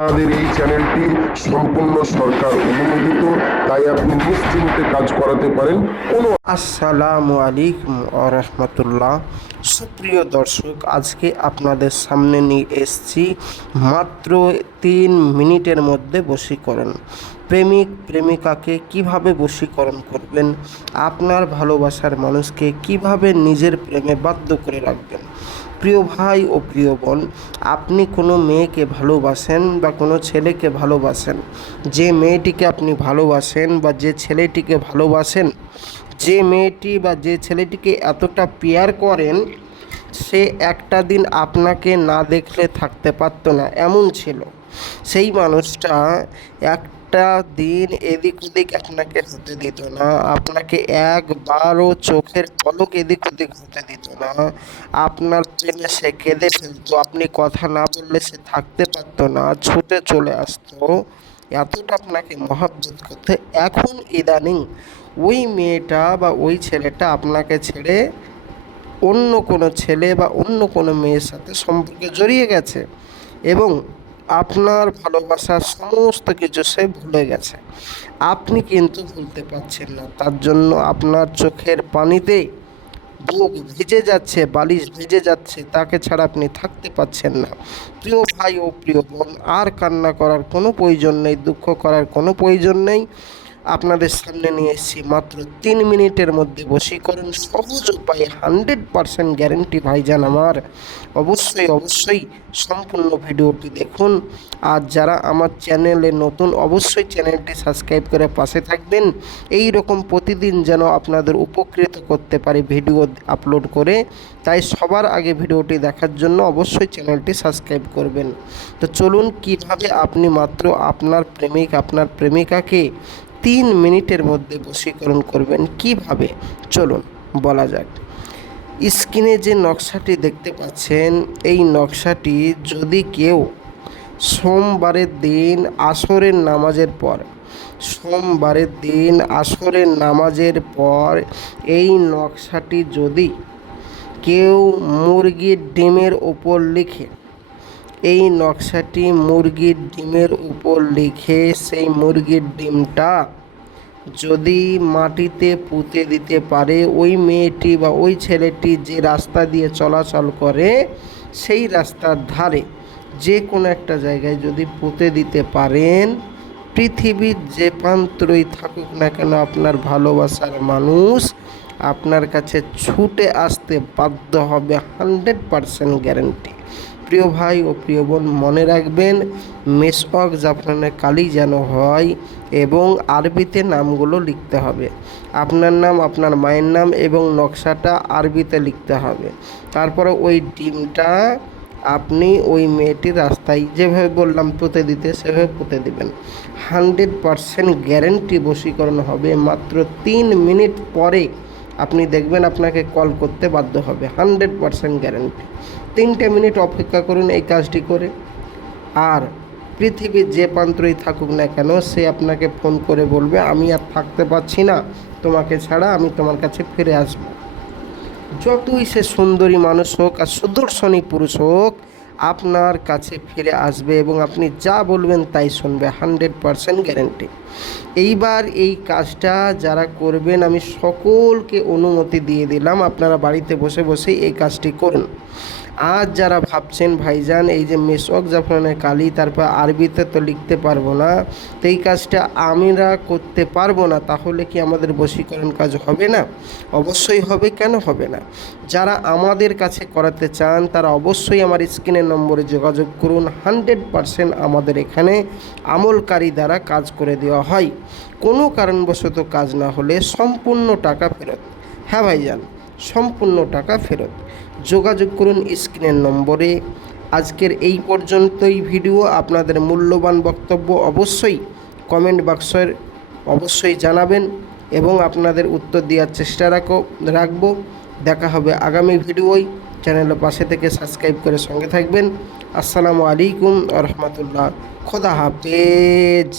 আমাদের এই চ্যানেলটি সম্পূর্ণ সরকার অনুমোদিত, তাই আপনি নিশ্চিন্তে কাজ করাতে পারেন। আসসালামু আলাইকুম ওয়া রাহমাতুল্লাহ। সুপ্রিয় দর্শক, আজকে আপনাদের সামনে নিয়ে এসেছি মাত্র 3 মিনিটের মধ্যে বশীকরণ। প্রেমিক প্রেমিকাকে কিভাবে বশীকরণ করবেন, আপনার ভালোবাসার মানুষকে কিভাবে নিজের প্রেমে বাধ্য করে রাখবেন। প্রিয় ভাই ও প্রিয় বোন, আপনি কোনো মেয়েকে ভালোবাসেন বা কোনো ছেলেকে ভালোবাসেন, যে মেয়েটিকে আপনি ভালোবাসেন বা যে ছেলেটিকে ভালোবাসেন, যে মেয়েটি বা যে ছেলেটিকে এতটা পেয়ার করেন, সে একটা দিন আপনাকে না দেখলে থাকতে পারতো না, এমন ছিল। সেই মানুষটা একটা দিন এদিক ওদিক আপনাকে হতে দিত না, আপনাকে একবারও চোখের পলক এদিক ওদিক হতে দিত না। আপনার প্রেমে সে কেঁদে ফেলতো, আপনি কথা না বললে সে থাকতে পারতো না, ছুটে চলে আসতো, এতটা আপনাকে মহব্বত করতে। এখন ইদানিং ওই মেয়েটা বা ওই ছেলেটা আপনাকে ছেড়ে অন্য কোনো ছেলে বা অন্য কোনো মেয়ের সাথে সম্পর্কে জড়িয়ে গেছে এবং আপনার ভালোবাসার সমস্ত কিছু সে ভুলে গেছে। আপনি কিন্তু ভুলতে পারছেন না, তার জন্য আপনার চোখের পানিতে বুক ভিজে যাচ্ছে, বালিশ ভিজে যাচ্ছে, তাকে ছাড়া আপনি থাকতে পারছেন না। প্রিয় ভাই ও প্রিয় বোন, আর কান্না করার কোনো প্রয়োজন নেই, দুঃখ করার কোনো প্রয়োজন নেই। আপনাদের সামনে নিয়ে এসেছি মাত্র 3 মিনিটের মধ্যে বশীকরণ, সহজ উপায়ে, 100% গ্যারেন্টি ভাইজান আমার। অবশ্যই সম্পূর্ণ ভিডিওটি দেখুন। আর যারা আমার চ্যানেলে নতুন, অবশ্যই চ্যানেলটি সাবস্ক্রাইব করে পাশে থাকবেন। এই রকম প্রতিদিন যেন আপনাদের উপকৃত করতে পারি ভিডিও আপলোড করে, তাই সবার আগে ভিডিওটি দেখার জন্য অবশ্যই চ্যানেলটি সাবস্ক্রাইব করবেন। তো চলুন, কিভাবে আপনি মাত্র আপনার প্রেমিক আপনার প্রেমিকাকে 3 মিনিটের মধ্যে বশীকরণ করবেন, কিভাবে চলুন বলা যাক। স্ক্রিনে যে নকশাটি দেখতে পাচ্ছেন, এই নকশাটি যদি কেউ সোমবারের দিন আসরের নামাজের পর এই নকশাটি যদি কেউ মুরগির ডিমের উপর লিখে, এই নকশাটি মুরগির ডিমের উপর লিখে সেই মুরগির ডিমটা যদি মাটিতে পুঁতে দিতে পারে, ওই মেয়েটি বা ওই ছেলেটি যে রাস্তা দিয়ে চলাচল করে সেই রাস্তার ধারে যে কোনো একটা জায়গায় যদি পুঁতে দিতে পারেন, পৃথিবীর যে প্রান্তই থাকুক না কেন আপনার ভালোবাসার মানুষ আপনার কাছে ছুটে আসতে বাধ্য হবে, 100% গ্যারেন্টি। প্রিয় ভাই ও প্রিয় বোন, মনে রাখবেন, মেশক জাফরানে কালি যেন হয় এবং আরবিতে নামগুলো লিখতে হবে। আপনার নাম, আপনার মায়ের নাম এবং নকশাটা আরবিতে লিখতে হবে। তারপরে ওই ডিমটা আপনি ওই মেয়েটির রাস্তায় যেভাবে বললাম পুঁতে দিতে, সেভাবে পুঁতে দিবেন। 100% গ্যারেন্টি বশীকরণ হবে। মাত্র 3 মিনিট পরে আপনি দেখবেন আপনাকে কল করতে বাধ্য হবে, 100% গ্যারেন্টি। 3টে মিনিট অপেক্ষা করুন এই কাজটি করে, আর পৃথিবীর যে প্রান্তই থাকুক না কেন সে আপনাকে ফোন করে বলবে, আমি আর থাকতে পারছি না তোমাকে ছাড়া, আমি তোমার কাছে ফিরে আসব। যতই সে সুন্দরী মানুষ হোক আর সুদর্শনী পুরুষ হোক, আপনার কাছে ফিরে আসবে এবং আপনি যা বলবেন তাই শুনবে, 100% গ্যারেন্টি। এইবার এই কাজটা যারা করবেন, আমি সকলকে অনুমতি দিয়ে দিলাম, আপনারা বাড়িতে বসে বসেই এই কাজটি করুন। আজ যারা ভাবছেন ভাইজান এই যে মেশক জাফরানের কালি, তারপর আরবিতে তো লিখতে পারবো না, তো এই কাজটা আমরা করতে পারবো না, তাহলে কি আমাদের বশীকরণ কাজ হবে না? অবশ্যই হবে, কেন হবে না? যারা আমাদের কাছে করাতে চান তারা অবশ্যই আমার স্ক্রিনের নম্বরে যোগাযোগ করুন। 100% আমাদের এখানে আমলকারী দ্বারা কাজ করে দেওয়া হয়। কোনো কারণবশত কাজ না হলে সম্পূর্ণ টাকা ফেরত। হ্যাঁ ভাইজান, সম্পূর্ণ টাকা ফেরত। যোগাযোগ করুন স্ক্রিনের নম্বরে। আজকের এই পর্যন্তই ভিডিও। আপনাদের মূল্যবান বক্তব্য অবশ্যই কমেন্ট বাক্সের অবশ্যই জানাবেন এবং আপনাদের উত্তর দেওয়ার চেষ্টা রাখবো। দেখা হবে আগামী ভিডিওয়। চ্যানেলের পাশে থেকে সাবস্ক্রাইব করে সঙ্গে থাকবেন। আসসালামু আলাইকুম ওয়া রাহমাতুল্লাহ। খোদা হাফেজ।